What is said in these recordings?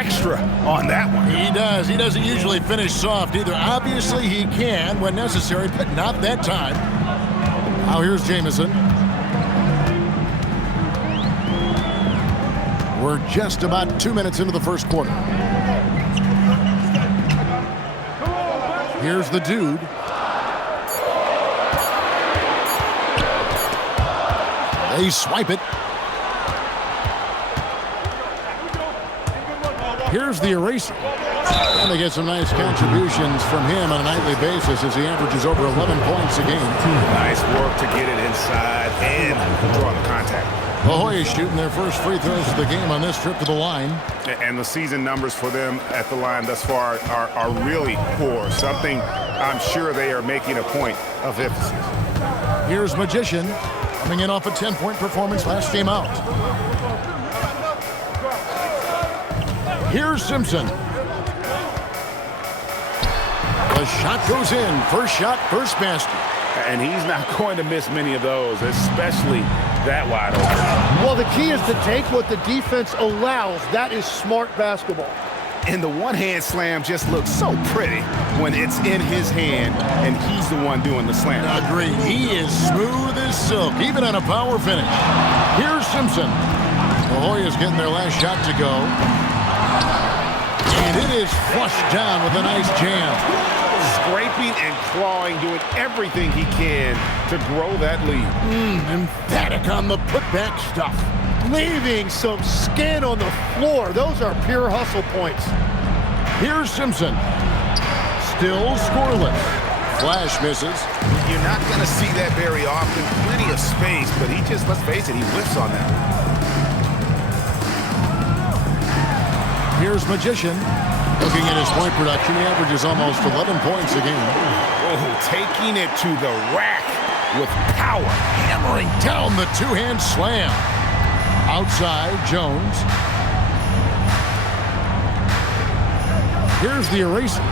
extra on that one. He does. He doesn't usually finish soft either. Obviously, he can when necessary, but not that time. Now here's Jamison. We're just about 2 minutes into the first quarter. Here's the dude. They swipe it. Here's the eraser. And they get some nice contributions from him on a nightly basis as he averages over 11 points a game. Nice work to get it inside and draw the contact. La Jolla shooting their first free throws of the game on this trip to the line. And the season numbers for them at the line thus far are really poor. Something I'm sure they are making a point of emphasis. Here's Magician coming in off a 10-point performance last game out. Here's Simpson. The shot goes in. First shot, first basket. And he's not going to miss many of those, especially that wide open. Well, the key is to take what the defense allows. That is smart basketball. And the one-hand slam just looks so pretty when it's in his hand and he's the one doing the slam. Agreed. He is smooth as silk, even on a power finish. Here's Simpson. La Jolla's getting their last shot to go. And it is flushed down with a nice jam. Scraping and clawing, doing everything he can to grow that lead. Emphatic on the putback stuff. Leaving some skin on the floor. Those are pure hustle points. Here's Simpson. Still scoreless. Flash misses. You're not going to see that very often. Plenty of space, but he just, let's face it, he whiffs on that. Here's Magician. Looking at his point production, he averages almost 11 points a game. Oh, taking it to the rack with power. Hammering down the two-hand slam. Outside, Jones. Here's the eraser.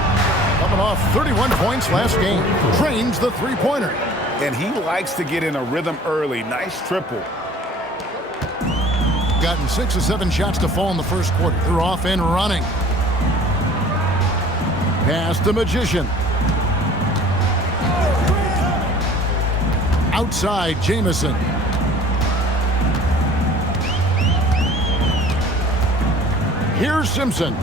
Coming off 31 points last game. Drains the three-pointer. And he likes to get in a rhythm early. Nice triple. Gotten 6 or 7 shots to fall in the first quarter. They're off and running. Pass the Magician. Outside, Jamison. Here's Simpson.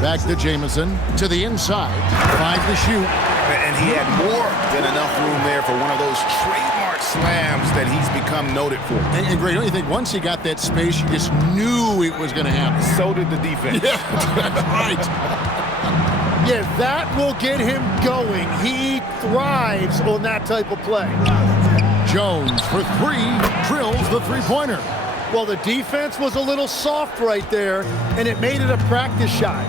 Back to Jamison. To the inside. Finds the shoot. And he had more than enough room there for one of those trademark slams that he's become noted for. And Greg, don't you think once he got that space, you just knew it was going to happen? So did the defense. Yeah, that's right. Yeah, that will get him going. He thrives on that type of play. Jones for three, drills the three-pointer. Well, the defense was a little soft right there, and it made it a practice shot.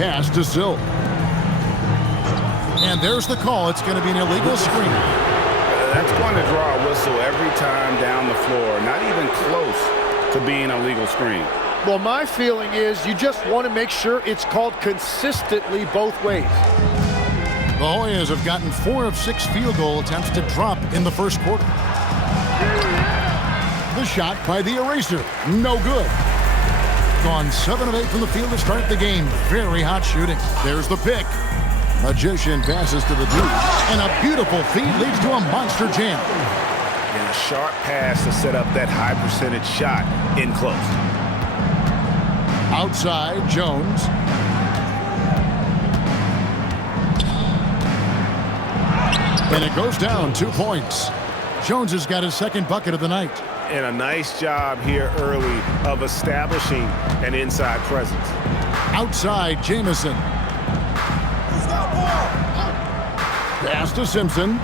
Pass to Silk. And there's the call. It's going to be an illegal screen. That's going to draw a whistle every time down the floor. Not even close to being a legal screen. Well, my feeling is you just want to make sure it's called consistently both ways. The Hoyas have gotten 4 of 6 field goal attempts to drop in the first quarter. The shot by the eraser. No good. Gone 7 of 8 from the field to start the game. Very hot shooting. There's the pick. Magician passes to the dude. And a beautiful feed leads to a monster jam. And a sharp pass to set up that high percentage shot in close. Outside, Jones. And it goes down 2 points. Jones has got his second bucket of the night. And a nice job here early of establishing an inside presence. Outside, Jamison. Pass to Simpson.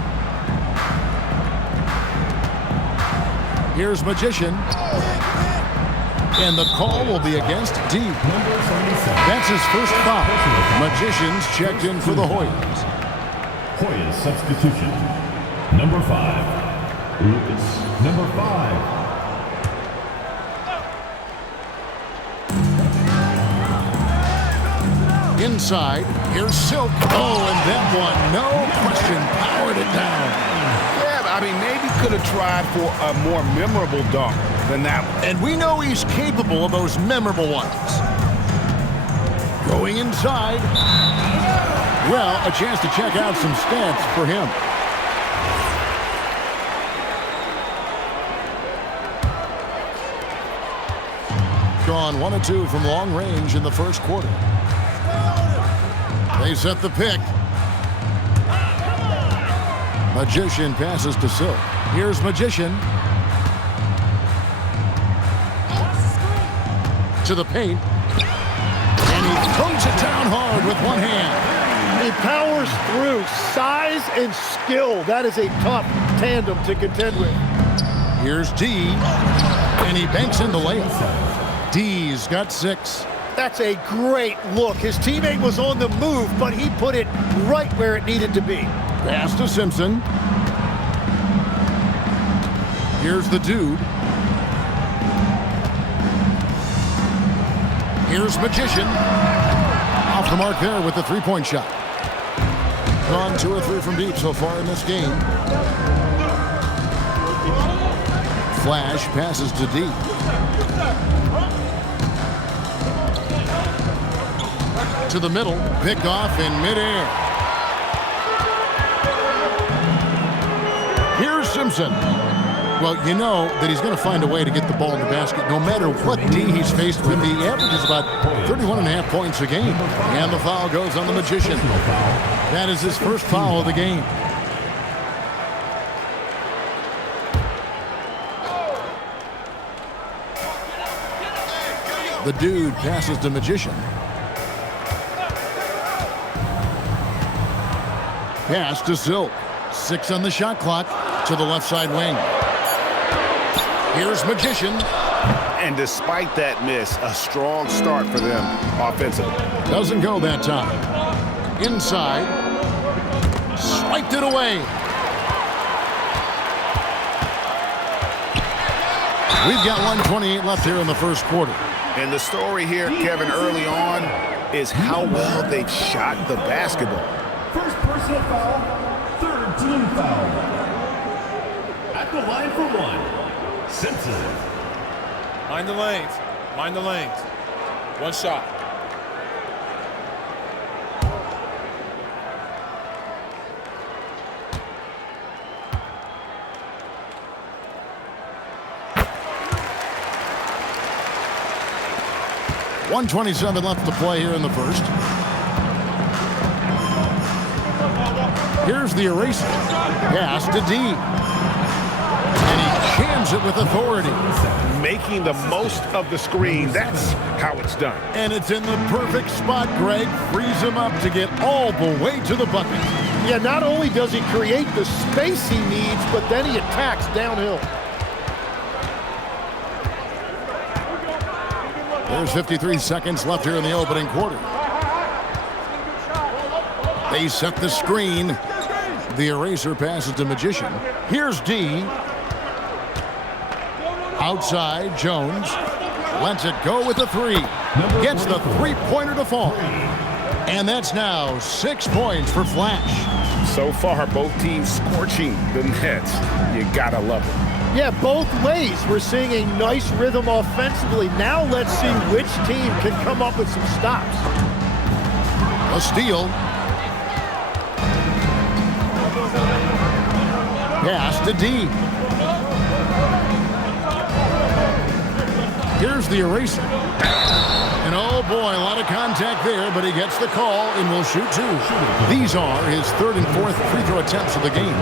Here's Magician. And the call will be against D. That's his first foul. Magician's checked in for the Hoyas. Hoyas substitution. Number 5. Lucas. Number 5. Inside, here's Silk. Oh, and that one, no question, powered it down. Yeah, I mean, maybe could have tried for a more memorable dunk than that one. And we know he's capable of those memorable ones. Going inside. Well, a chance to check out some stats for him. Gone 1 of 2 from long range in the first quarter. They set the pick. Magician passes to Silk. Here's Magician. To the paint. And he throws it down hard with one hand. He powers through. Size and skill. That is a tough tandem to contend with. Here's D. And he banks in the layup. D's got 6. That's a great look. His teammate was on the move, but he put it right where it needed to be. Pass to Simpson. Here's the dude. Here's Magician. Off the mark there with the three-point shot. Gone 2 or 3 from deep so far in this game. Flash passes to D. To the middle. Pick off in midair. Here's Simpson. Well, you know that he's going to find a way to get the ball in the basket no matter what D he's faced with. He averages about 31.5 points a game. And the foul goes on the Magician. That is his first foul of the game. The dude passes to Magician. Pass to Silk. 6 on the shot clock to the left side wing. Here's Magician. And despite that miss, a strong start for them offensively. Doesn't go that time. Inside. Swiped it away. We've got 1:28 left here in the first quarter. And the story here, Kevin, early on is how well they've shot the basketball. First personal foul, third team foul. At the line for 1, Simpson. Mind the lanes. Mind the lanes. One shot. .127 left to play here in the first. Here's the eraser. Pass to D. And he jams it with authority. Making the most of the screen. That's how it's done. And it's in the perfect spot, Greg. Frees him up to get all the way to the bucket. Yeah, not only does he create the space he needs, but then he attacks downhill. There's 53 seconds left here in the opening quarter. They set the screen. The eraser passes to Magician. Here's D. Outside, Jones. Lets it go with the 3. Gets the three-pointer to fall. And that's now 6 points for Flash. So far, both teams scorching the Nets. You gotta love it. Yeah, both ways. We're seeing a nice rhythm offensively. Now let's see which team can come up with some stops. A steal. Pass to D. Here's the eraser. And oh boy, a lot of contact there, but he gets the call and will shoot 2. These are his 3rd and 4th free throw attempts of the game.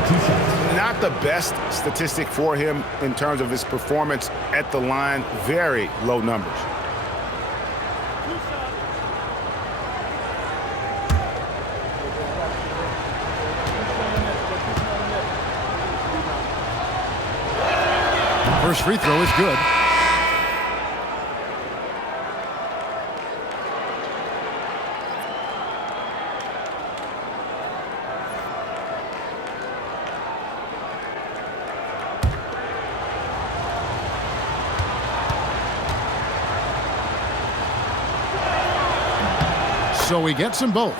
Not the best statistic for him in terms of his performance at the line. Very low numbers. First free throw is good. So he gets them both.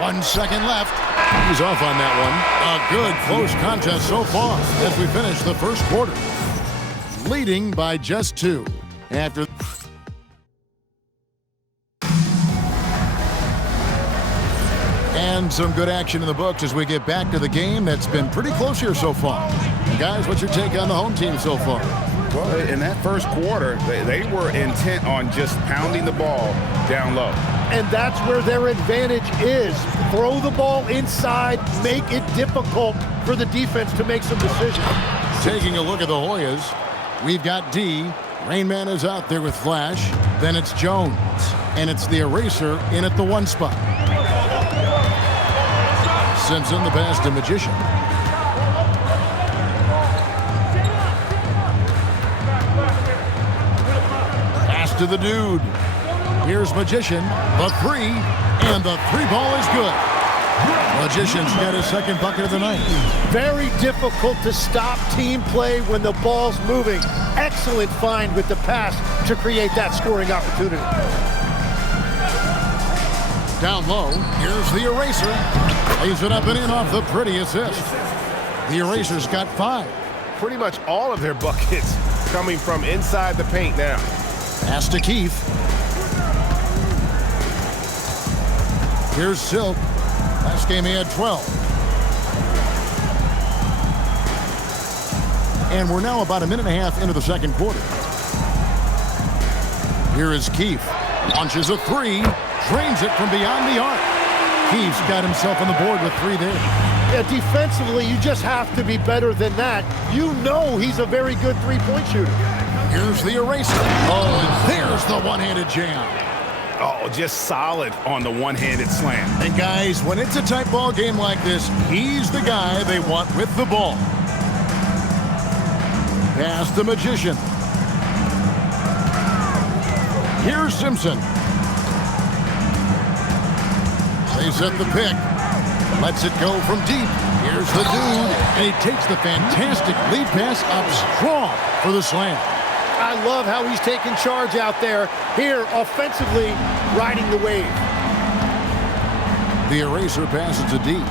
One second left. He's off on that one. A good close contest so far as we finish the first quarter. leading by just 2. After and some good action in the books as we get back to the game that's been pretty close here so far. And guys, what's your take on the home team so far? Well, in that first quarter, they were intent on just pounding the ball down low. And that's where their advantage is. Throw the ball inside, make it difficult for the defense to make some decisions. Taking a look at the Hoyas, we've got D. Rainman is out there with Flash. Then it's Jones. And it's the Eraser in at the 1 spot. Simpson the pass to Magician. Pass to the dude. Here's Magician. The 3. And the 3 ball is good. Magician's got his second bucket of the night. Very difficult to stop team play when the ball's moving. Excellent find with the pass to create that scoring opportunity. Down low, here's the Eraser. Lays it up and in off the pretty assist. The Eraser's got 5. Pretty much all of their buckets coming from inside the paint now. Pass to Keith. Here's Silk. Last game he had 12. And we're now about a minute and a half into the second quarter. Here is Keith. Launches a 3. Drains it from beyond the arc. Keith's got himself on the board with 3 there. Yeah, defensively, you just have to be better than that. You know he's a very good three-point shooter. Here's the Eraser. Oh, and there's the one-handed jam. Oh, just solid on the one-handed slam. And guys, when it's a tight ball game like this, he's the guy they want with the ball. Pass the Magician. Here's Simpson. They set the pick. Lets it go from deep. Here's the dude. And he takes the fantastic lead pass up strong for the slam. I love how he's taking charge out there. Here, offensively, riding the wave. The Eraser passes to D.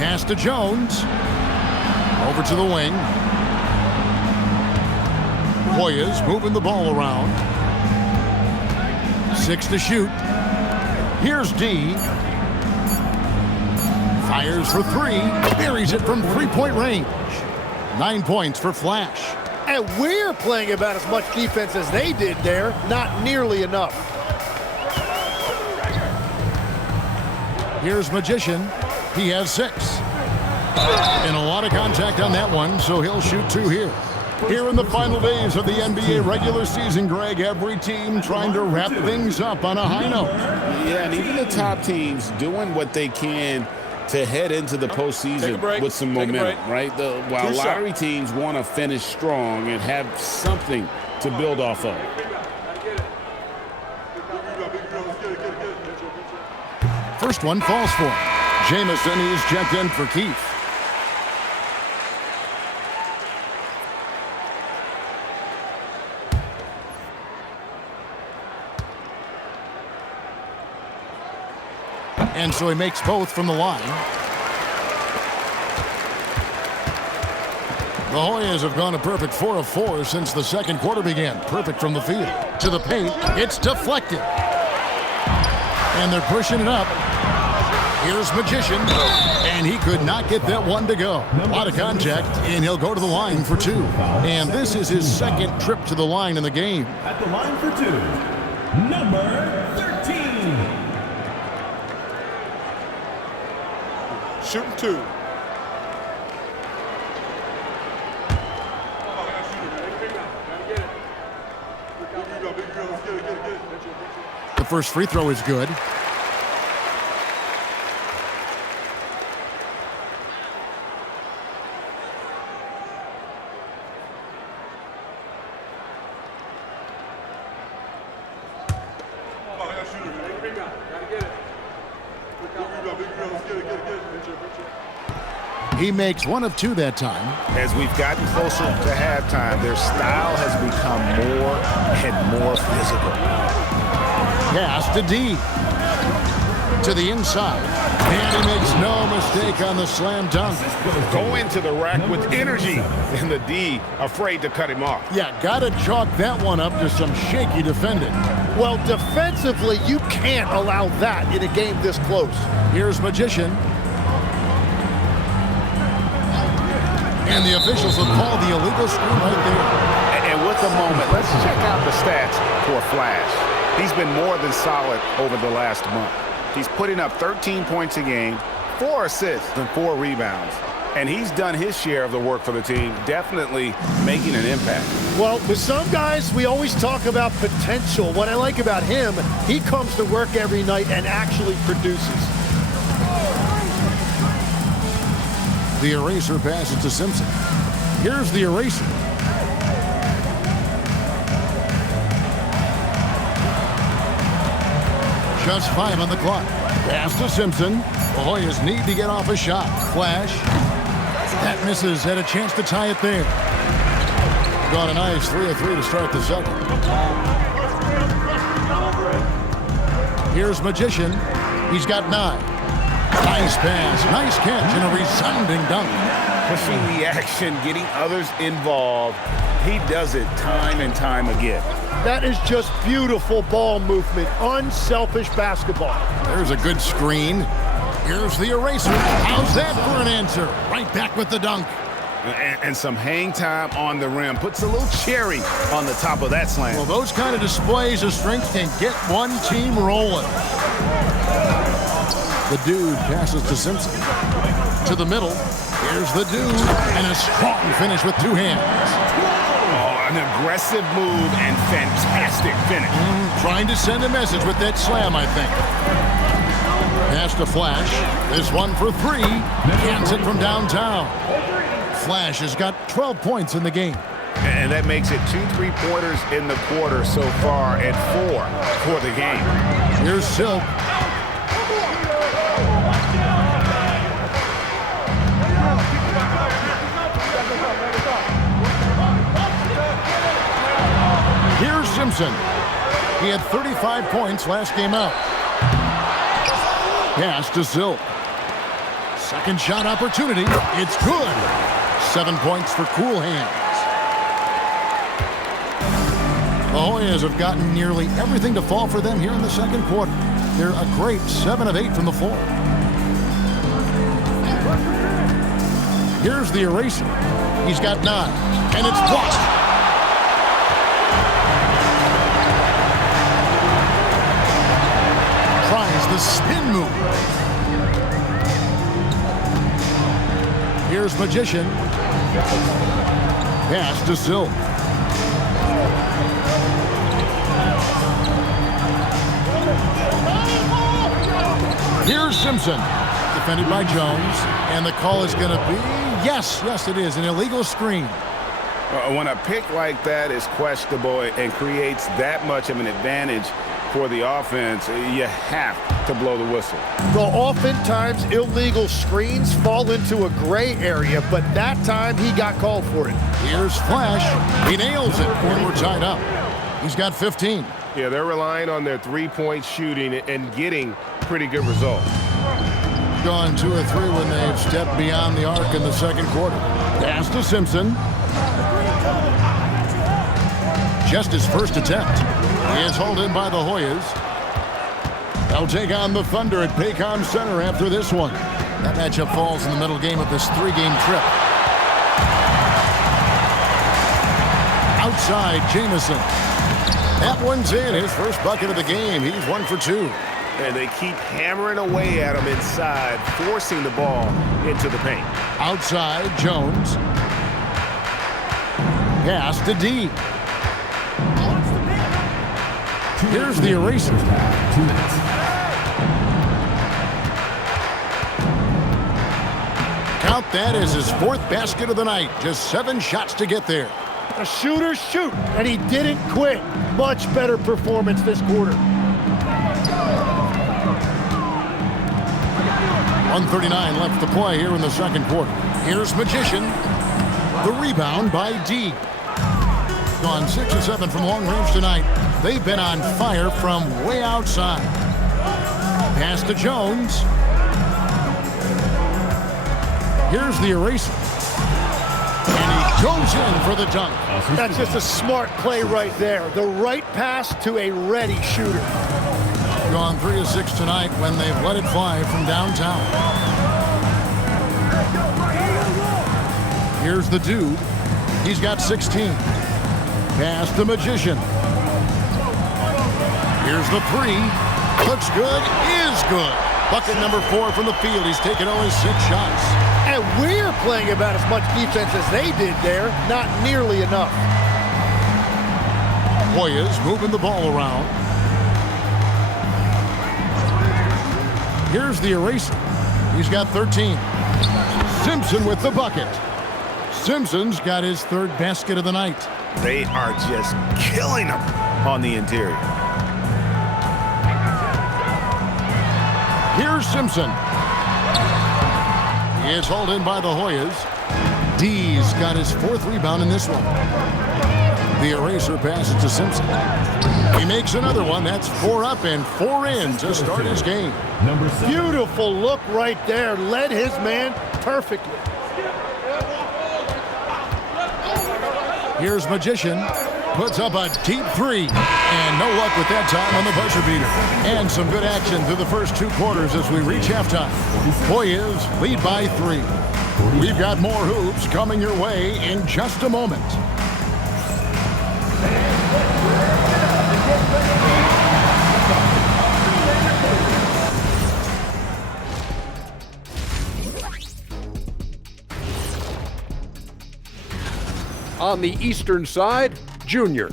Pass to Jones. Over to the wing. Hoyas moving the ball around. 6 to shoot. Here's D. Fires for 3. Buries it from 3-point range. 9 points for Flash. And we're playing about as much defense as they did there. Not nearly enough. Here's Magician. He has 6. And a lot of contact on that one, so he'll shoot 2 here. Here in the final days of the NBA regular season, Greg, every team trying to wrap things up on a high note. Yeah, and even the top teams doing what they can to head into the postseason with some momentum, right? While lottery teams want to finish strong and have something to build off of. First one falls for him. Jamison is checked in for Keith. And so he makes both from the line. The Hoyas have gone a perfect 4 of 4 since the second quarter began. Perfect from the field. To the paint. It's deflected. And they're pushing it up. Here's Magician. And he could not get that one to go. A lot of contact, and he'll go to the line for 2. And this is his second trip to the line in the game. At the line for 2, number 13. Shooting 2. The first free throw is good. He makes 1 of 2 that time. As we've gotten closer to halftime, their style has become more and more physical. Pass to D. To the inside. And he makes no mistake on the slam dunk. Go into the rack with energy. And the D afraid to cut him off. Yeah, gotta chalk that one up to some shaky defending. Well, defensively, you can't allow that in a game this close. Here's Magician. And the officials have called the illegal screen right there. And with the moment, let's check out the stats for Flash. He's been more than solid over the last month. He's putting up 13 points a game, 4 assists, and 4 rebounds. And he's done his share of the work for the team, definitely making an impact. Well, with some guys, we always talk about potential. What I like about him, he comes to work every night and actually produces. The eraser passes to Simpson. Here's the eraser. Just 5 on the clock. Pass to Simpson. The Hoyas need to get off a shot. Flash. That misses. Had a chance to tie it there. Got a nice 3 of 3 to start the second. Here's Magician. He's got 9. Nice pass. Nice catch and a resounding dunk. Pushing the action, getting others involved. He does it time and time again. That is just beautiful ball movement, unselfish basketball. There's a good screen. Here's the eraser. How's that for an answer? Right back with the dunk. And some hang time on the rim. Puts a little cherry on the top of that slam. Well, those kind of displays of strength can get one team rolling. The dude passes to Simpson. To the middle. Here's the dude. And a strong finish with 2 hands. An aggressive move and fantastic finish. Trying to send a message with that slam, I think. Pass to Flash. This one for 3. Gets it from downtown. Flash has got 12 points in the game. And that makes it 2 3-pointers in the quarter so far and 4 for the game. Here's Silk. Here's Simpson. He had 35 points last game out. Pass to Silk. Second shot opportunity. It's good. 7 points for Cool Hands. The Hoyas have gotten nearly everything to fall for them here in the second quarter. They're a great 7 of 8 from the floor. Here's the eraser. He's got 9, and it's blocked. Tries the spin move. Here's Magician. Pass to Silk. Here's Simpson. Defended by Jones. And the call is going to be, yes, it is, an illegal screen. When a pick like that is questionable and creates that much of an advantage for the offense, you have to blow the whistle. Well, oftentimes illegal screens fall into a gray area, but that time he got called for it. Here's Flash. He nails it, and we're tied up. He's got 15. Yeah, they're relying on their 3-point shooting and getting pretty good results. Gone 2 of 3 when they've stepped beyond the arc in the second quarter. Pass to Simpson. Just his first attempt. He is hauled in by the Hoyas. They'll take on the Thunder at Paycom Center after this one. That matchup falls in the middle game of this 3-game trip. Outside, Jamison. That one's in. His first bucket of the game. He's 1 for 2. And they keep hammering away at him inside, forcing the ball into the paint. Outside, Jones. Pass to D. Here's the eraser. 2 minutes. Count that as his 4th basket of the night. Just 7 shots to get there. A shooter shoot, and he didn't quit. Much better performance this quarter. 1:39 left to play here in the second quarter. Here's Magician. The rebound by D. Gone 6 of 7 from long range tonight. They've been on fire from way outside. Pass to Jones. Here's the eraser. And he goes in for the dunk. That's just a smart play right there. The right pass to a ready shooter. Gone 3 of 6 tonight when they've let it fly from downtown. Here's the dude. He's got 16. Pass the magician. Here's the 3. Looks good, is good. Bucket number 4 from the field. He's taken only 6 shots. And we're playing about as much defense as they did there. Not nearly enough. Hoyas moving the ball around. Here's the eraser. He's got 13. Simpson with the bucket. Simpson's got his 3rd basket of the night. They are just killing them on the interior. Here's Simpson. He is hauled in by the Hoyas. D's got his 4th rebound in this one. The eraser passes to Simpson. He makes another one. That's 4 up and 4 in to start his game. Beautiful look right there. Led his man perfectly. Here's Magician. Puts up a deep 3. And no luck with that time on the buzzer beater. And some good action through the first 2 quarters as we reach halftime. Hoyas lead by 3. We've got more hoops coming your way in just a moment. On the eastern side, Junior.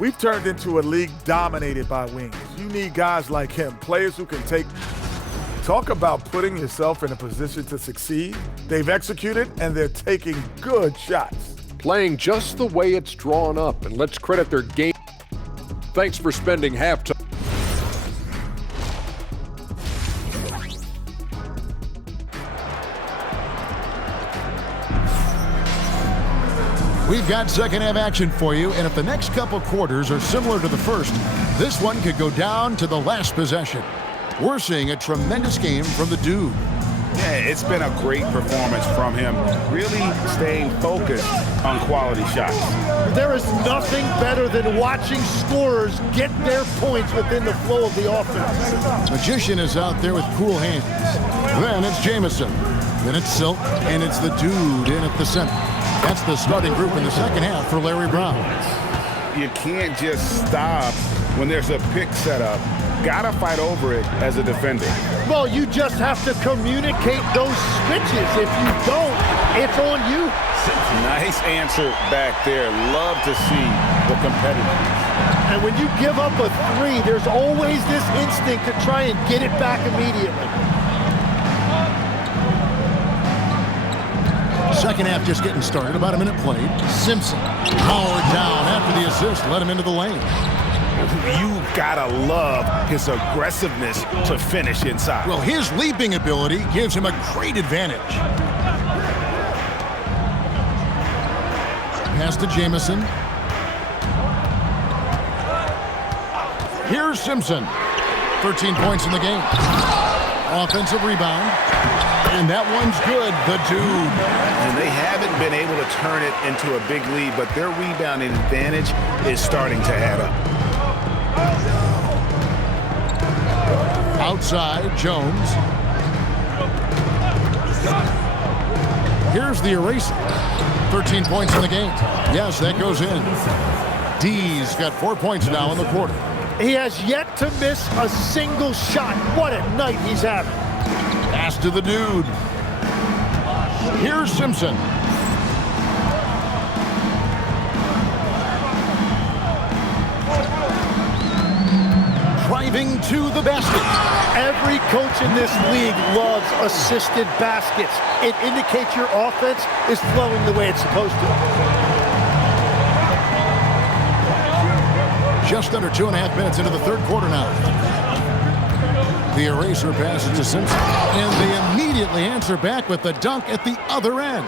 We've turned into a league dominated by wings. You need guys like him, players who can take. Talk about putting yourself in a position to succeed. They've executed, and they're taking good shots. Playing just the way it's drawn up, and let's credit their game. Thanks for spending halftime. We've got second half action for you, and if the next couple quarters are similar to the first, this one could go down to the last possession. We're seeing a tremendous game from the dude. Yeah, it's been a great performance from him, really staying focused on quality shots. There is nothing better than watching scorers get their points within the flow of the offense. Magician is out there with cool hands. Then it's Jamison. Then it's Silk, and it's the dude in at the center. That's the starting group in the second half for Larry Brown. You can't just stop when there's a pick set up. Gotta fight over it as a defender. Well, you just have to communicate those switches. If you don't, it's on you. Nice answer back there. Love to see the competitiveness. And when you give up a 3, there's always this instinct to try and get it back immediately. Second half just getting started. About a minute played. Simpson powered down after the assist. Let him into the lane. You gotta love his aggressiveness to finish inside. Well, his leaping ability gives him a great advantage. Pass to Jamison. Here's Simpson. 13 points in the game. Offensive rebound. And that one's good, the dude. And they haven't been able to turn it into a big lead, but their rebounding advantage is starting to add up. Outside, Jones. Here's the eraser. 13 points in the game. Yes, that goes in. D's got 4 points now in the quarter. He has yet to miss a single shot. What a night he's having. Pass to the dude. Here's Simpson. Driving to the basket. Every coach in this league loves assisted baskets. It indicates your offense is flowing the way it's supposed to. Just under 2.5 minutes into the third quarter now. The eraser passes to Simpson, and they immediately answer back with the dunk at the other end.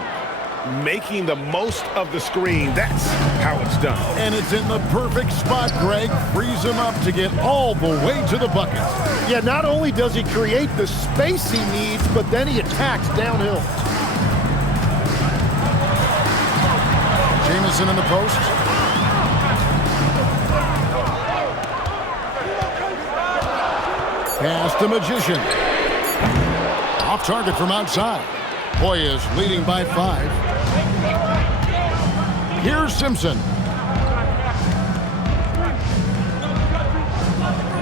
Making the most of the screen, that's how it's done. And it's in the perfect spot. Greg frees him up to get all the way to the bucket. Yeah, not only does he create the space he needs, but then he attacks downhill. Jamison in the post. Pass to Magician. Off target from outside. Hoyas leading by 5. Here's Simpson.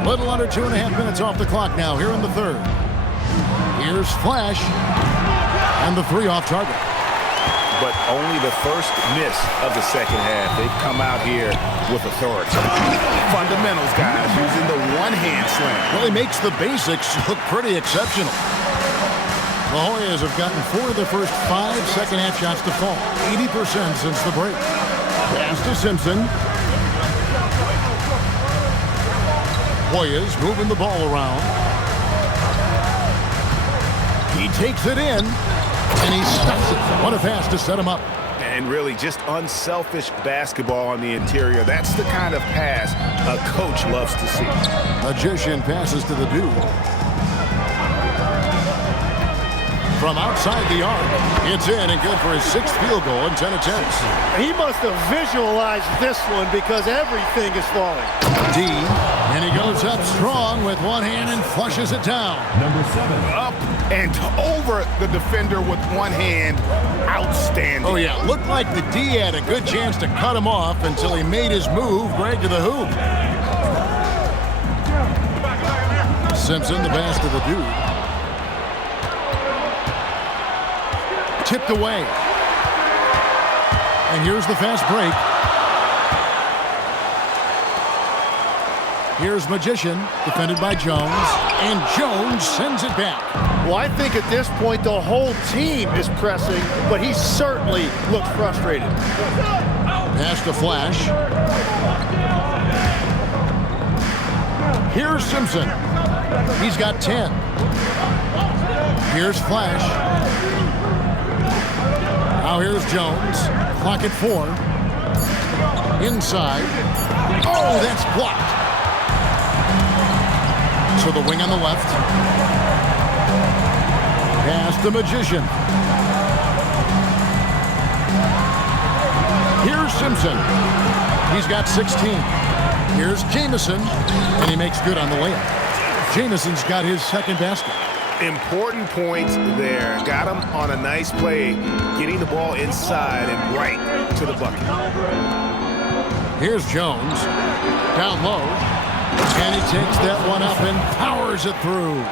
Little under 2.5 minutes off the clock now here in the third. Here's Flash. And the 3 off target. But only the first miss of the second half. They've come out here with authority. Fundamentals, guys, using the one-hand slam. Well, he makes the basics look pretty exceptional. The Hoyas have gotten 4 of their first 5 second-half shots to fall. 80% since the break. Pass to Simpson. Hoyas moving the ball around. He takes it in, and he stuffs it. What a pass to set him up. And really just unselfish basketball on the interior. That's the kind of pass a coach loves to see. Magician passes to the dude. From outside the arc, it's in and good for his 6th field goal in 10 attempts. He must have visualized this one because everything is falling. D, and he goes up strong with one hand and flushes it down. Number 7. Up and over the defender with one hand. Outstanding. Oh, yeah. Looked like the D had a good chance to cut him off until he made his move right to the hoop. Simpson, the pass to the dude. Tipped away. And here's the fast break. Here's Magician, defended by Jones. And Jones sends it back. Well, I think at this point the whole team is pressing, but he certainly looks frustrated. Pass to Flash. Here's Simpson. He's got 10. Here's Flash. Now here's Jones. Clock at 4. Inside. Oh, that's blocked. To the wing on the left. Pass to Magician. Here's Simpson. He's got 16. Here's Jamison. And he makes good on the layup. Jamison's got his 2nd basket. Important points there. Got him on a nice play, getting the ball inside and right to the bucket. Here's Jones. Down low. And he takes that one up and powers it through.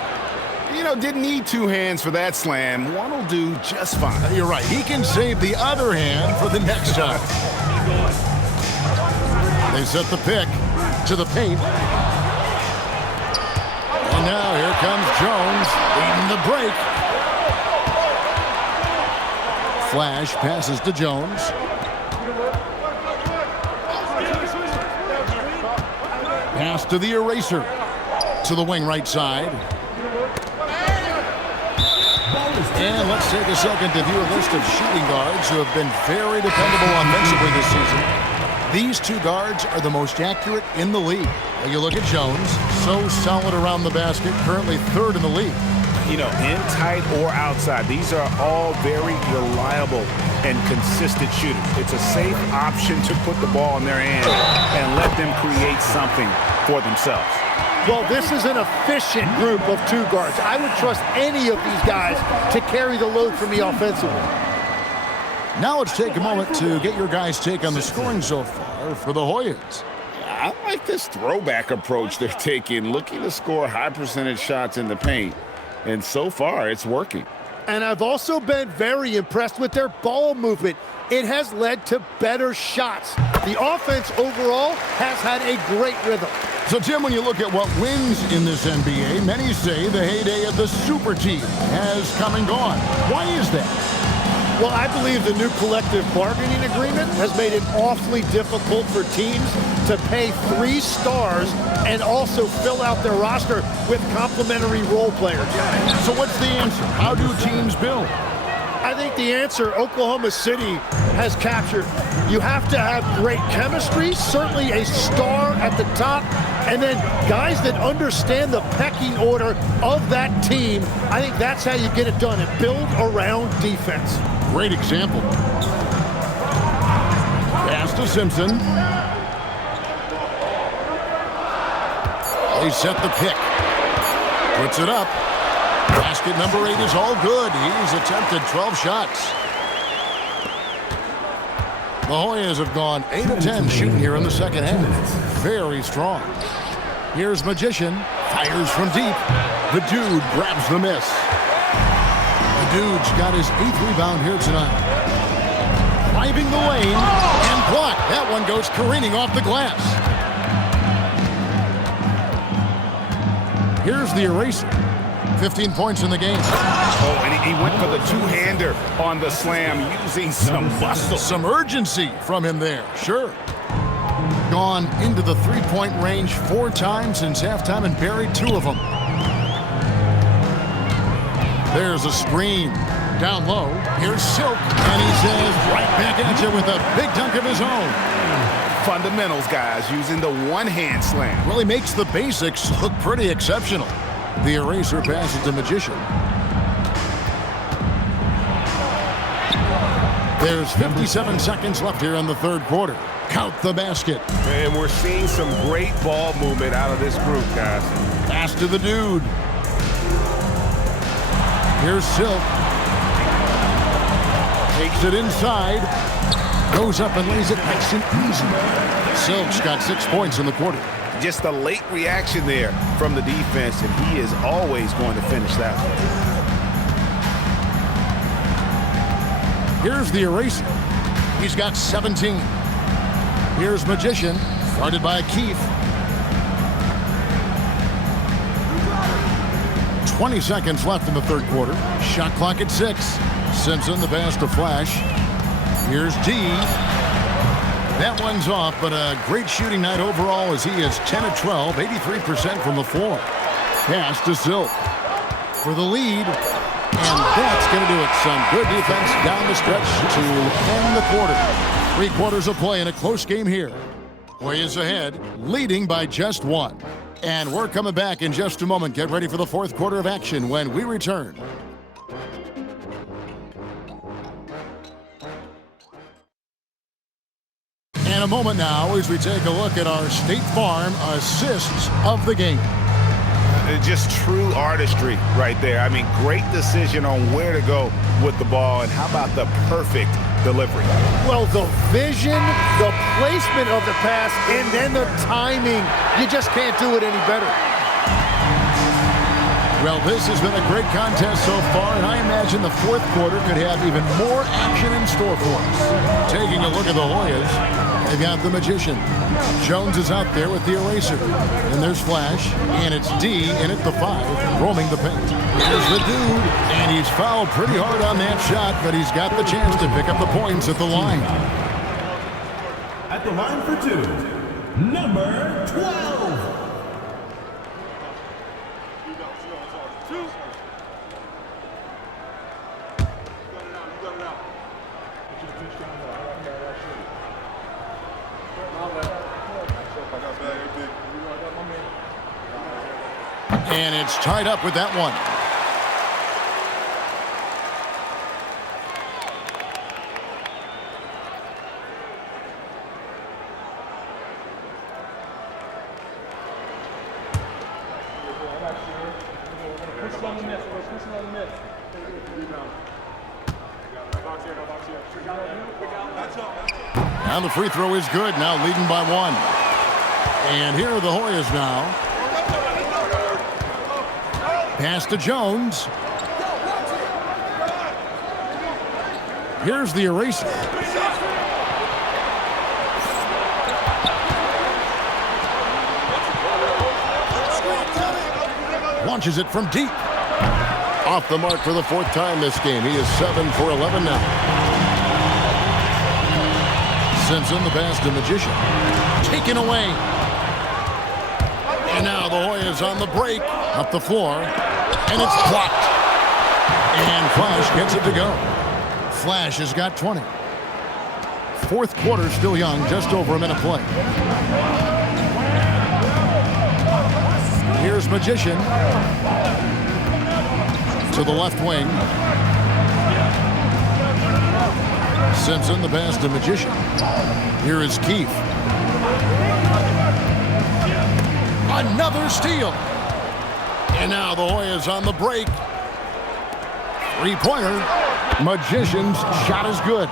You know, didn't need 2 hands for that slam. One will do just fine. You're right. He can save the other hand for the next time. They set the pick to the paint. And now here comes Jones leading the break. Flash passes to Jones. Pass to the eraser. To the wing right side. And let's take a second to view a list of shooting guards who have been very dependable offensively this season. These 2 guards are the most accurate in the league. Well, you look at Jones, so solid around the basket, currently 3rd in the league. You know, in tight or outside, these are all very reliable and consistent shooters. It's a safe option to put the ball in their hand and let them create something for themselves. Well, this is an efficient group of 2 guards. I would trust any of these guys to carry the load for me offensively. Now let's take a moment to get your guys' take on the scoring so far for the Hoyas. I like this throwback approach they're taking, looking to score high percentage shots in the paint. And so far, it's working. And I've also been very impressed with their ball movement. It has led to better shots. The offense overall has had a great rhythm. So, Tim, when you look at what wins in this NBA, many say the heyday of the super team has come and gone. Why is that? Well, I believe the new collective bargaining agreement has made it awfully difficult for teams to pay 3 stars and also fill out their roster with complementary role players. So what's the answer? How do teams build? I think the answer Oklahoma City has captured. You have to have great chemistry, certainly a star at the top, and then guys that understand the pecking order of that team. I think that's how you get it done, and build around defense. Great example. Pass to Simpson. They set the pick. Puts it up. Basket number 8 is all good. He's attempted 12 shots. The Hoyas have gone 8 of 10 shooting here in the second half. Very strong. Here's Magician. Fires from deep. The Dude grabs the miss. The Dude's got his 8th rebound here tonight. Driving the lane and blocked. That one goes careening off the glass. Here's the eraser. 15 points in the game. Oh, and he went for the two-hander on the slam using some muscle. Some urgency from him there, sure. Gone into the three-point range 4 times since halftime and buried 2 of them. There's a screen. Down low, here's Silk, and he says right back at you with a big dunk of his own. Fundamentals, guys, using the one-hand slam. Really makes the basics look pretty exceptional. The eraser passes to Magician. There's 57 seconds left here in the third quarter. Count the basket. And we're seeing some great ball movement out of this group, guys. Pass to the Dude. Here's Silk. Takes it inside. Goes up and lays it nice and easy. Silk's got 6 points in the quarter. Just a late reaction there from the defense, and he is always going to finish that one. Here's the eraser. He's got 17. Here's Magician, guarded by Keefe. 20 seconds left in the third quarter. Shot clock at 6. Simpson, the pass to Flash. Here's D. That one's off, but a great shooting night overall as he is 10 of 12, 83% from the floor. Pass to Silk for the lead. And that's going to do it. Some good defense down the stretch to end the quarter. 3 quarters of play in a close game here. Hoyas ahead, leading by just 1. And we're coming back in just a moment. Get ready for the fourth quarter of action when we return. And a moment now as we take a look at our State Farm assists of the game. Just true artistry right there. I mean, great decision on where to go with the ball, and how about the perfect delivery? Well, the vision, the placement of the pass, and then the timing. You just can't do it any better. Well, this has been a great contest so far, and I imagine the fourth quarter could have even more action in store for us. Taking a look at the Hoyas, they've got the Magician. Jones is out there with the eraser. And there's Flash, and it's D in at the 5, roaming the paint. Here's the Dude, and he's fouled pretty hard on that shot, but he's got the chance to pick up the points at the line. At the line for 2, number 12. And it's tied up with that one. Now the free throw is good, now leading by 1. And here are the Hoyas now. Pass to Jones. Here's the eraser. Launches it from deep. Off the mark for the 4th time this game. He is 7 for 11 now. Simpson, the pass to Magician. Taken away. And now the Hoyas on the break. Up the floor. And it's blocked. And Flash gets it to go. Flash has got 20. Fourth quarter still young. Just over a minute play. Here's Magician. To the left wing. Simpson, the pass to Magician. Here is Keefe. Another steal. And now the Hoyas on the break. Three-pointer. Magician's shot is good.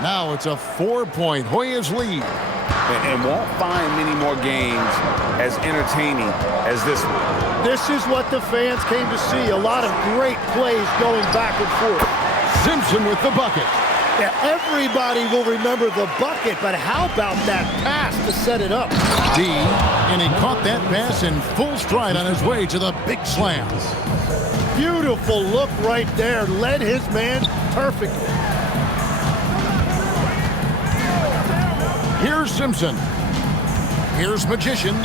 Now it's a 4-point Hoyas lead. And won't find many more games as entertaining as this one. This is what the fans came to see. A lot of great plays going back and forth. Simpson with the bucket. Yeah, everybody will remember the bucket, but how about that pass to set it up? D, and he caught that pass in full stride on his way to the big slam. Beautiful look right there. Led his man perfectly. Here's Simpson. Here's Magician.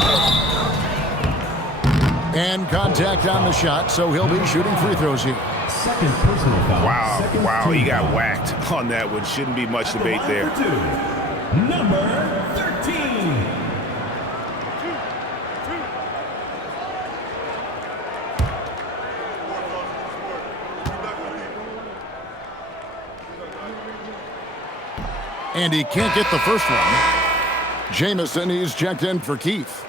And contact on the shot, so he'll be shooting free throws here. Second personal foul. Wow, he got whacked on that one. Shouldn't be much debate there. Number 13. And he can't get the first one. Jamison, he's checked in for Keefe.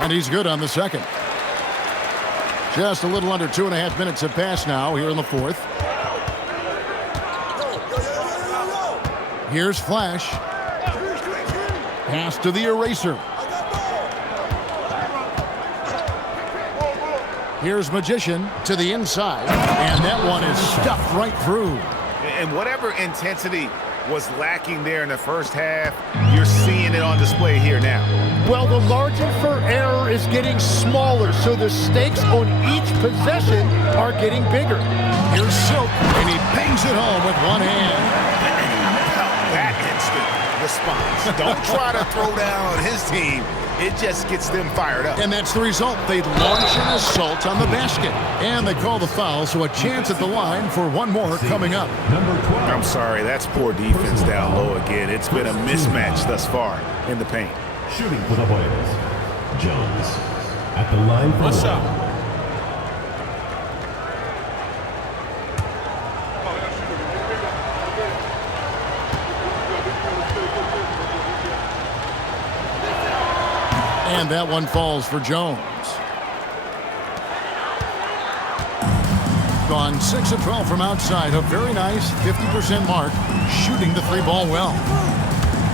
And he's good on the second. Just a little under 2.5 minutes have passed now here in the fourth. Here's Flash. Pass to the eraser. Here's Magician to the inside, and that one is stuffed right through. And whatever intensity was lacking there in the first half, you're seeing it on display here now. Well, the margin for error is getting smaller, so the stakes on each possession are getting bigger. Here's Silk, and he bangs it home with one hand. That instant response. Don't try to throw down on his team. It just gets them fired up. And that's the result. They launch an assault on the basket. And they call the foul, so a chance at the line for one more coming up. Number 12. I'm sorry, that's poor defense down low again. It's been a mismatch thus far in the paint. Shooting for the Hoyas. Jones at the line for What's one. up? And that one falls for Jones. Gone 6 of 12 from outside. A very nice 50% mark. Shooting the three ball well.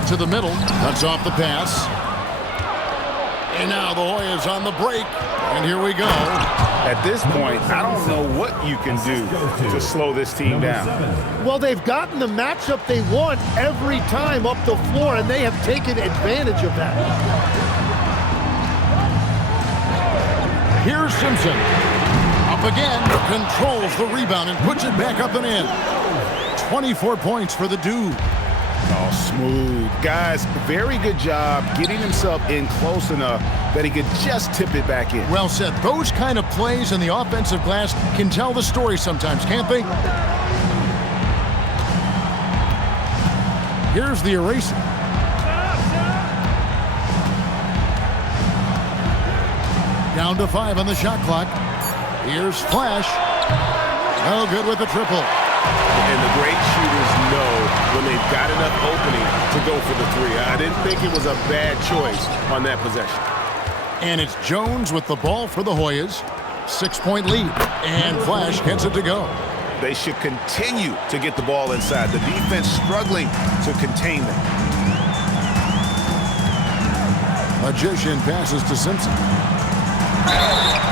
To the middle. Cuts off the pass. And now the Hoyas on the break. And here we go. At this point, I don't know what you can do to slow this team down. Well, they've gotten the matchup they want every time up the floor, and they have taken advantage of that. Here's Simpson. Up again. Controls the rebound and puts it back up and in. 24 points for the dude. Oh, smooth. Guys, very good job getting himself in close enough that he could just tip it back in. Well said. Those kind of plays in the offensive glass can tell the story sometimes, can't they? Here's the eraser. Down to 5 on the shot clock. Here's Flash. No good with the triple. And the great shooters know when they've got enough opening to go for the three. I didn't think it was a bad choice on that possession. And it's Jones with the ball for the Hoyas. 6-point lead. And Flash gets it to go. They should continue to get the ball inside. The defense struggling to contain them. Magician passes to Simpson.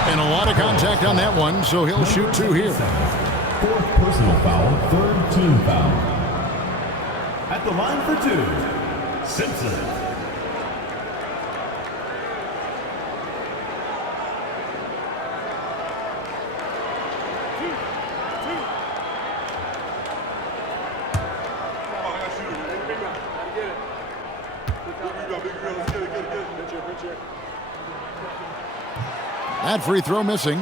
And a lot of contact on that one, so he'll shoot 2 here. Fourth personal foul, third team foul. At the line for 2, Simpson. That free throw missing.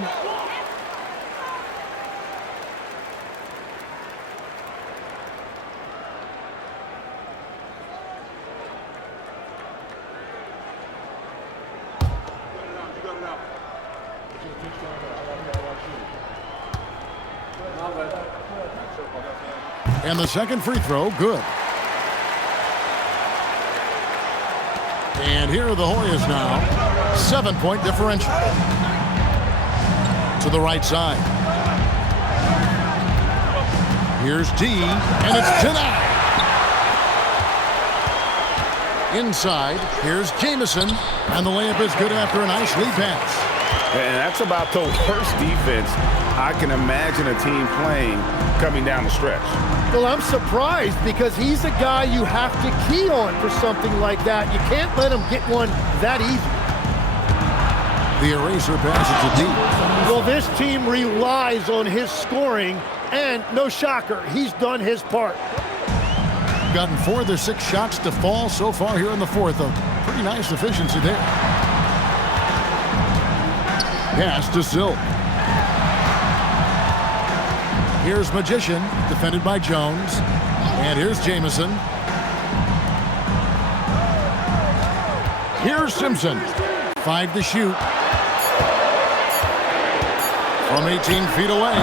And the second free throw, good. And here are the Hoyas now. 7-point differential. To the right side. Here's D, and it's denied. Inside, here's Jamison, and the layup is good after a nice lead pass. And that's about the worst defense I can imagine a team playing coming down the stretch. Well, I'm surprised because he's a guy you have to key on for something like that. You can't let him get one that easy. The eraser passes to D. Well, this team relies on his scoring, and no shocker, he's done his part. Gotten 4 of their 6 shots to fall so far here in the fourth. A pretty nice efficiency there. Pass to Silk. Here's Magician, defended by Jones. And here's Jamison. Here's Simpson. 5 to shoot. From 18 feet away.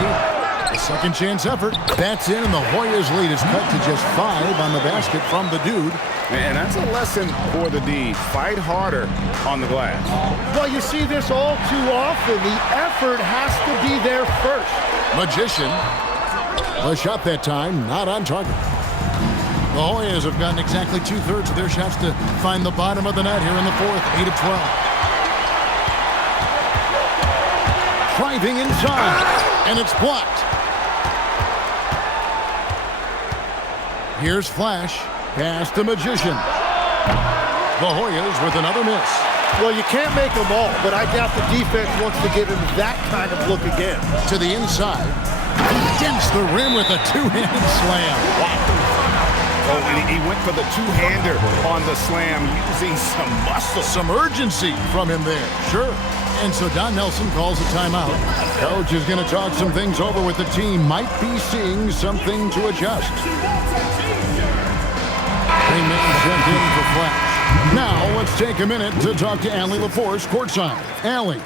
A second chance effort. That's in, and the Hoyas' lead is cut to just 5 on the basket from the dude. And that's a lesson for the D. Fight harder on the glass. Well, you see this all too often. The effort has to be there first. Magician. A shot that time, not on target. The Hoyas have gotten exactly 2/3 of their shots to find the bottom of the net here in the fourth, 8 of 12. Driving inside, and it's blocked. Here's Flash. Pass to Magician. The Hoyas with another miss. Well, you can't make them all, but I doubt the defense wants to give him that kind of look again. To the inside. Against the rim with a two-handed slam. Wow. Oh, and he went for the two-hander on the slam, using some muscle. Some urgency from him there. Sure. And so Don Nelson calls a timeout. Coach is going to talk some things over with the team. Might be seeing something to adjust. They may check in for Flash. Now let's take a minute to talk to Allie LaForce courtside. Allie.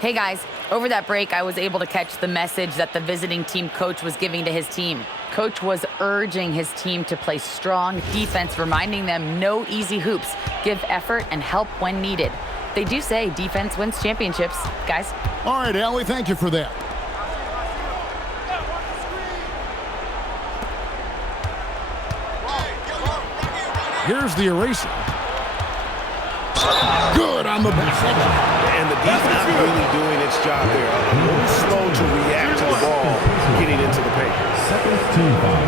Hey guys, over that break I was able to catch the message that the visiting team coach was giving to his team. Coach was urging his team to play strong defense, reminding them no easy hoops, give effort and help when needed. They do say defense wins championships, guys. All right, Allie, thank you for that. Here's the eraser. Good on the basket. And the defense really doing its job there. A little slow to react to the ball getting into the paint. Second team foul.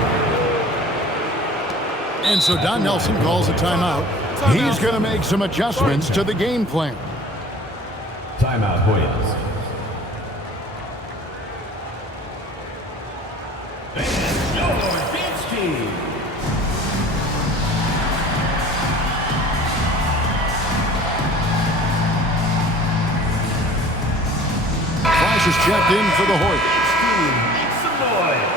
And so Don Nelson calls a timeout. He's going to make some adjustments to the game plan. Timeout, Hoyas. And your dance team. Flash is checked in for the Hoyas. Make some noise.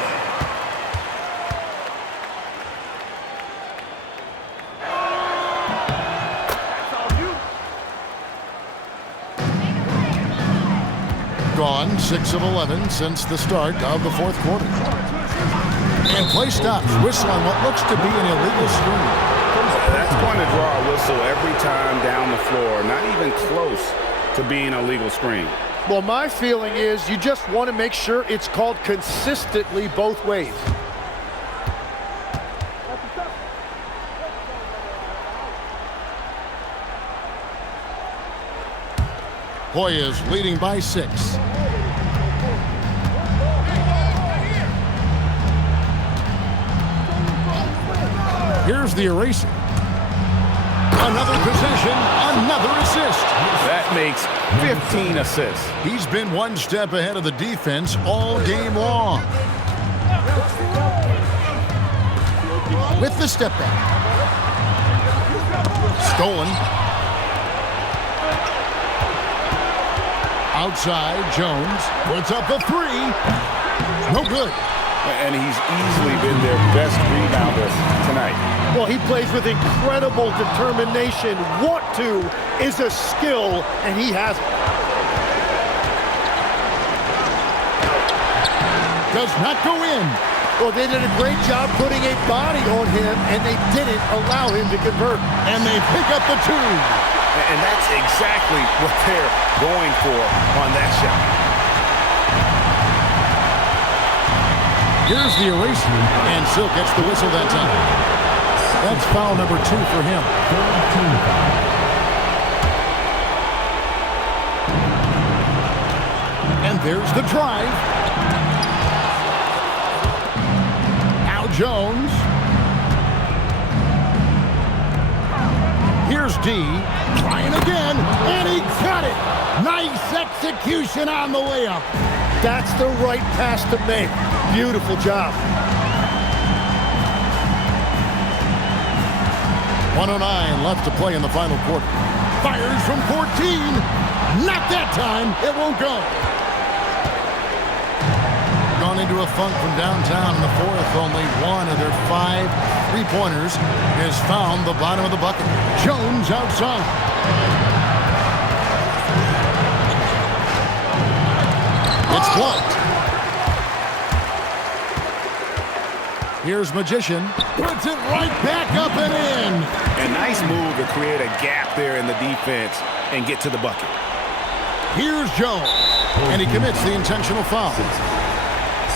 Gone 6 of 11 since the start of the fourth quarter. And play stops. Whistle on what looks to be an illegal screen. That's going to draw a whistle every time down the floor. Not even close to being a legal screen. Well, my feeling is you just want to make sure it's called consistently both ways. Hoyas leading by 6. Here's the eraser. Another possession, another assist. That makes 15 assists. He's been one step ahead of the defense all game long. With the step back. Stolen. Outside, Jones puts up a 3. No good. And he's easily been their best rebounder tonight. Well, he plays with incredible determination. Want to is a skill, and he has it. does not go in. Well, they did a great job putting a body on him, and they didn't allow him to convert. And they pick up the 2. And that's exactly what they're going for on that shot. Here's the eraser, and still gets the whistle that time. That's foul number 2 for him. And there's the drive. Now Jones. Here's D, trying again, and he got it. Nice execution on the layup. That's the right pass to make. Beautiful job. 1:09 left to play in the final quarter. Fires from 14. Not that time. It won't go. Gone into a funk from downtown in the fourth. Only one of their 5 3-pointers has found the bottom of the bucket. Jones outside. It's blocked. Here's Magician. Puts it right back up and in. A nice move to create a gap there in the defense and get to the bucket. Here's Jones. And he commits the intentional foul.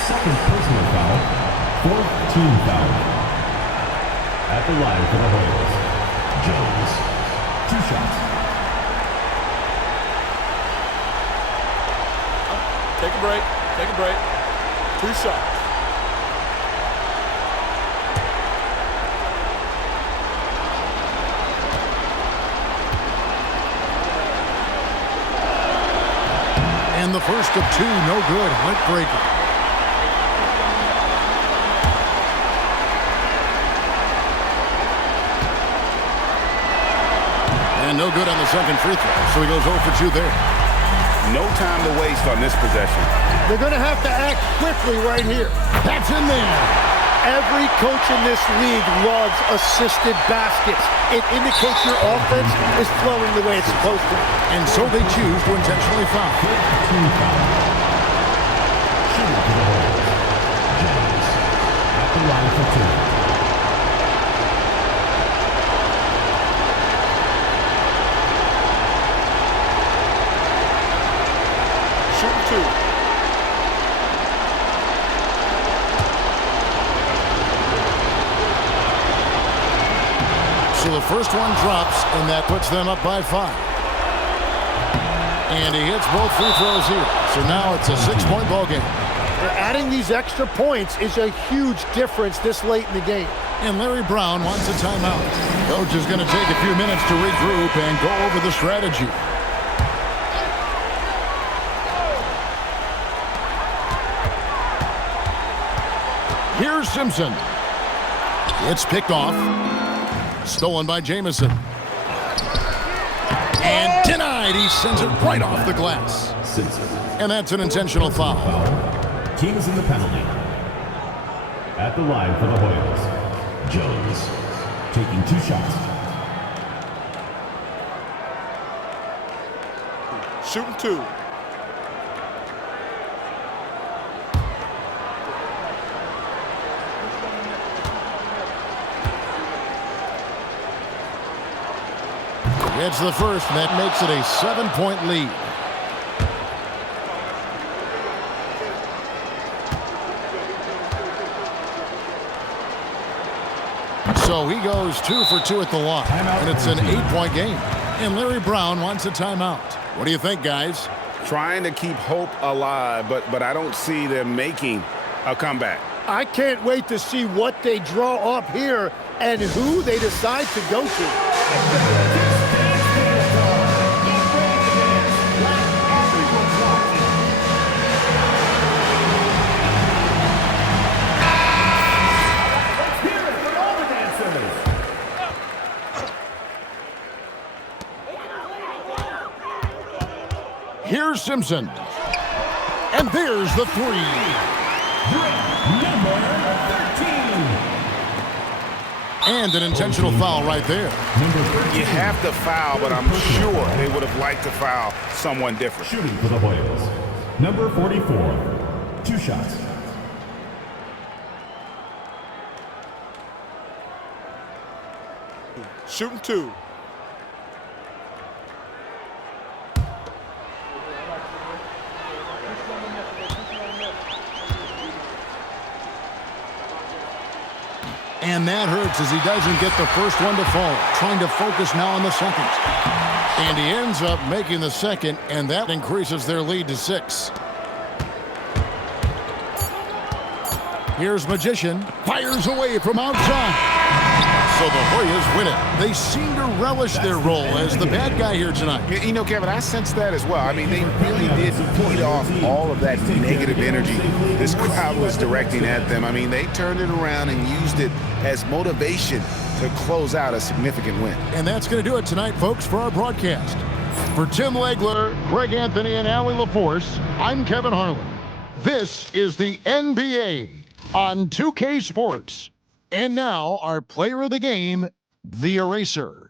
Second personal foul, 4th team foul. At the line for the Hoyles, Jones, 2 shots. Take a break. Take a break. 2 shots. And the first of 2, no good. Heartbreaker. And no good on the second free throw, so he goes 0 for 2 there. No time to waste on this possession. They're going to have to act quickly right here. That's in there. Every coach in this league loves assisted baskets. It indicates your offense is flowing the way it's supposed to. And so they choose to intentionally foul. Shooting to the Hoyles, Jones, at the line for 2. So the first one drops, and that puts them up by 5. And he hits both free throws here. So now it's a 6-point ball game. Adding these extra points is a huge difference this late in the game. And Larry Brown wants a timeout. Coach is going to take a few minutes to regroup and go over the strategy. Here's Simpson. It's picked off. Stolen by Jamison. And denied. He sends it right off the glass. And that's an intentional foul. Teams in the penalty. At the line for the Hoyles, Jones taking 2 shots. Shooting 2. It's the first, and that makes it a 7-point lead. So he goes 2 for 2 at the line, and it's an 8-point game. And Larry Brown wants a timeout. What do you think, guys? Trying to keep hope alive, but I don't see them making a comeback. I can't wait to see what they draw up here and who they decide to go to. Here's Simpson. And there's the 3. Number 13. And an intentional foul right there. You have to foul, but I'm sure they would have liked to foul someone different. Shooting for the Hoyles, number 44. 2 shots. Shooting 2. And that hurts as he doesn't get the first one to fall. Trying to focus now on the second. And he ends up making the second, and that increases their lead to 6. Here's Magician. Fires away from outside. So the Hoyas win it. They seem to relish their role as the bad guy here tonight. You know, Kevin, I sense that as well. I mean, they really did feed off all of that negative energy this crowd was directing at them. I mean, they turned it around and used it as motivation to close out a significant win. And that's going to do it tonight, folks, for our broadcast. For Tim Legler, Greg Anthony, and Allie LaForce, I'm Kevin Harlan. This is the NBA on 2K Sports. And now, our player of the game, the Eraser.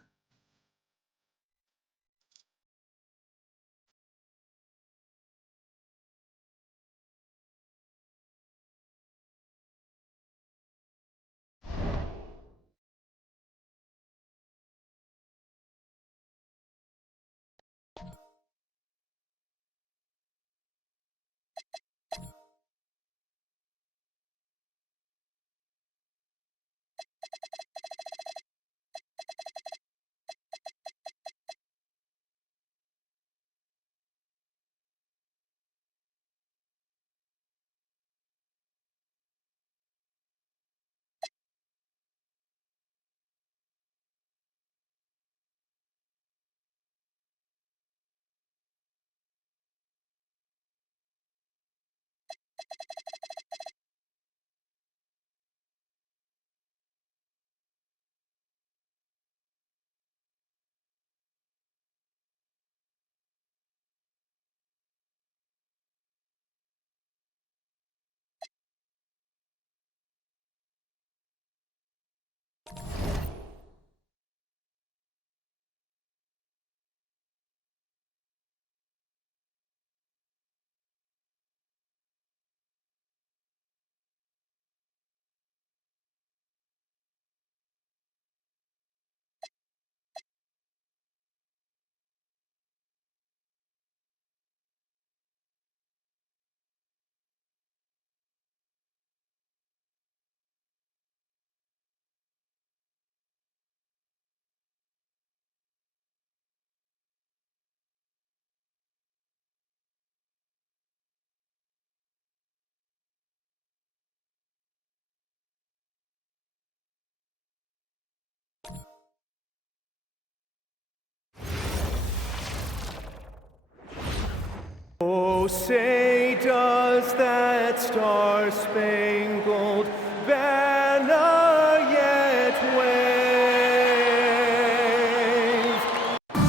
Oh, say does that star-spangled banner yet wave?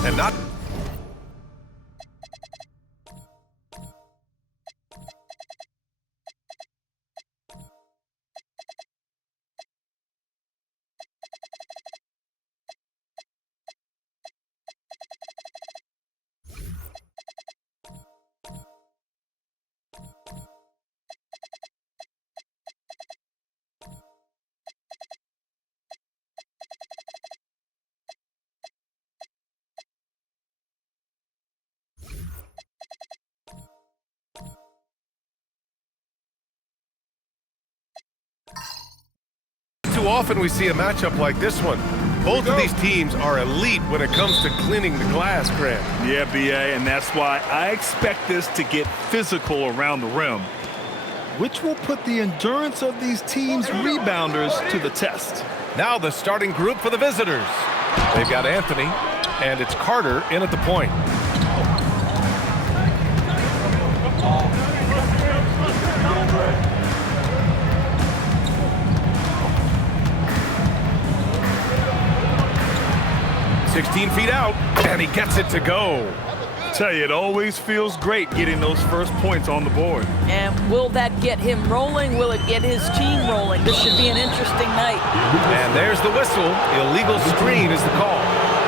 And not... Too often we see a matchup like this one. Both of these teams are elite when it comes to cleaning the glass, Grant. Yeah, BA, and that's why I expect this to get physical around the rim, which will put the endurance of these teams' rebounders to the test. Now the starting group for the visitors. They've got Anthony, and it's Carter in at the point. "16 feet out, and he gets it to go." Tell you, it always feels great getting those first points on the board. And will that get him rolling? Will it get his team rolling? This should be an interesting night. And there's the whistle. Illegal screen is the call.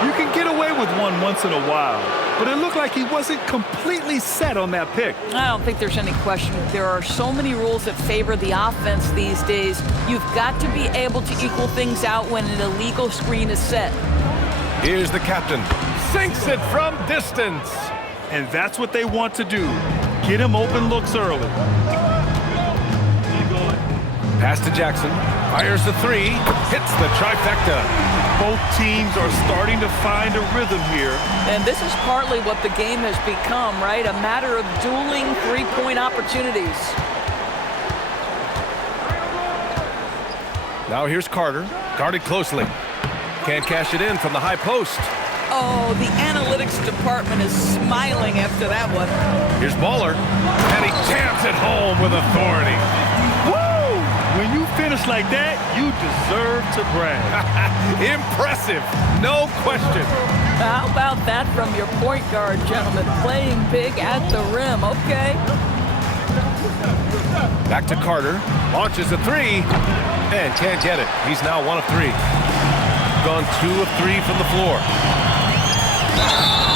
You can get away with one once in a while, but it looked like he wasn't completely set on that pick. I don't think there's any question. There are so many rules that favor the offense these days. You've got to be able to equal things out when an illegal screen is set. Here's the captain. Sinks it from distance. And that's what they want to do. Get him open looks early. Pass to Jackson. Fires the three. Hits the trifecta. Both teams are starting to find a rhythm here. And this is partly what the game has become, right? A matter of dueling three-point opportunities. Now here's Carter. Guarded closely. Can't cash it in from the high post. Oh, the analytics department is smiling after that one. Here's Baller. And he jams it home with authority. Woo! When you finish like that, you deserve to brag. Impressive. No question. How about that from your point guard, gentlemen? Playing big at the rim. Okay. Back to Carter. Launches a three. And can't get it. He's now 1 of 3. Gone 2 of 3 from the floor.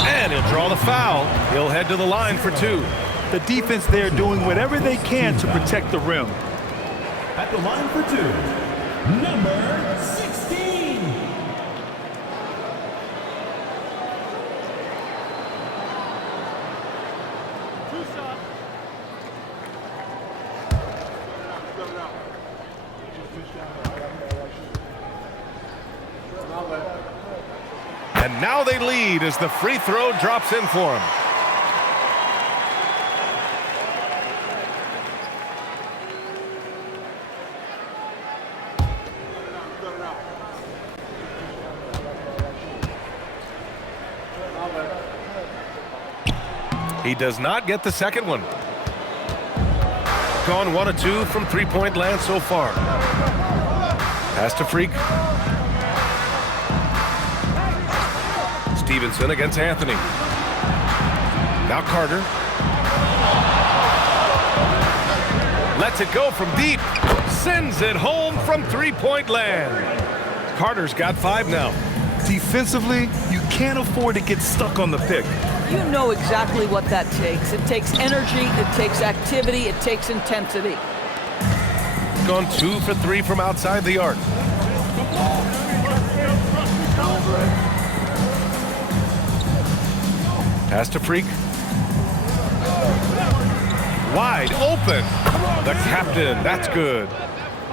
And he'll draw the foul. He'll head to the line for 2. The defense there doing whatever they can to protect the rim. At the line for 2, number 16. And now they lead as the free throw drops in for him. He does not get the second one. Gone 1 of 2 from three-point land so far. Pass to Freak. Stevenson against Anthony. Now Carter. Lets it go from deep. Sends it home from three-point land. Carter's got 5 now. Defensively, you can't afford to get stuck on the pick. You know exactly what that takes. It takes energy, it takes activity, it takes intensity. Gone 2 for 3 from outside the arc. Pass to Freak. Wide open. The captain, that's good.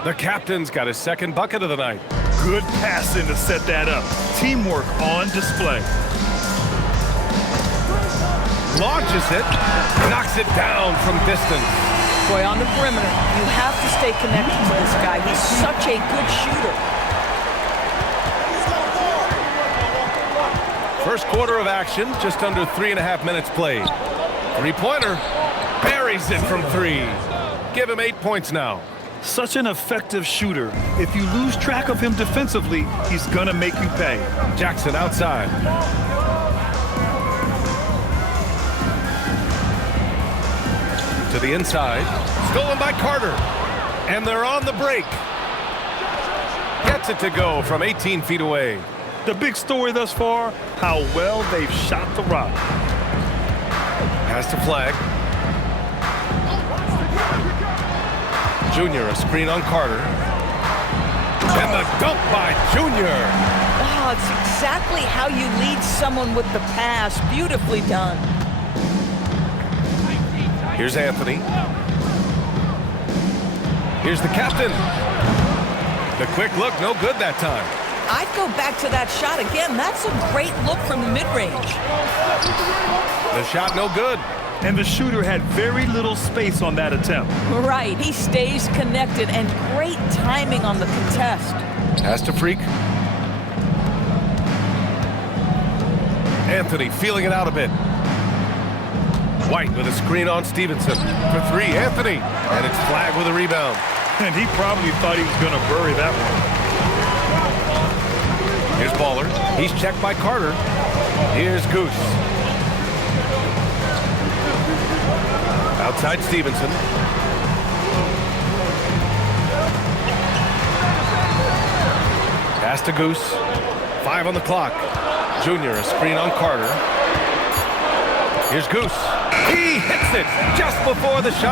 The captain's got his second bucket of the night. Good passing to set that up. Teamwork on display. Launches it, knocks it down from distance. Boy, on the perimeter, you have to stay connected to this guy. He's such a good shooter. First quarter of action, just under 3.5 minutes played. Three-pointer, buries it from 3. Give him 8 points now. Such an effective shooter. If you lose track of him defensively, he's gonna make you pay. Jackson outside. To the inside, stolen by Carter. And they're on the break. Gets it to go from 18 feet away. The big story thus far, how well they've shot the rock. Pass to Flag. Junior, a screen on Carter. And the dunk by Junior. Oh, it's exactly how you lead someone with the pass. Beautifully done. Here's Anthony. Here's the captain. The quick look, no good that time. I'd go back to that shot again. That's a great look from the mid-range. The shot no good. And the shooter had very little space on that attempt. Right, he stays connected and great timing on the contest. Pass to Freak. Anthony feeling it out a bit. White with a screen on Stevenson. For 3, Anthony. And it's Flag with a rebound. And he probably thought he was going to bury that one. Here's Baller. He's checked by Carter. Here's Goose. Outside Stevenson. Pass to Goose. 5 on the clock. Junior, a screen on Carter. Here's Goose. He hits it just before the shot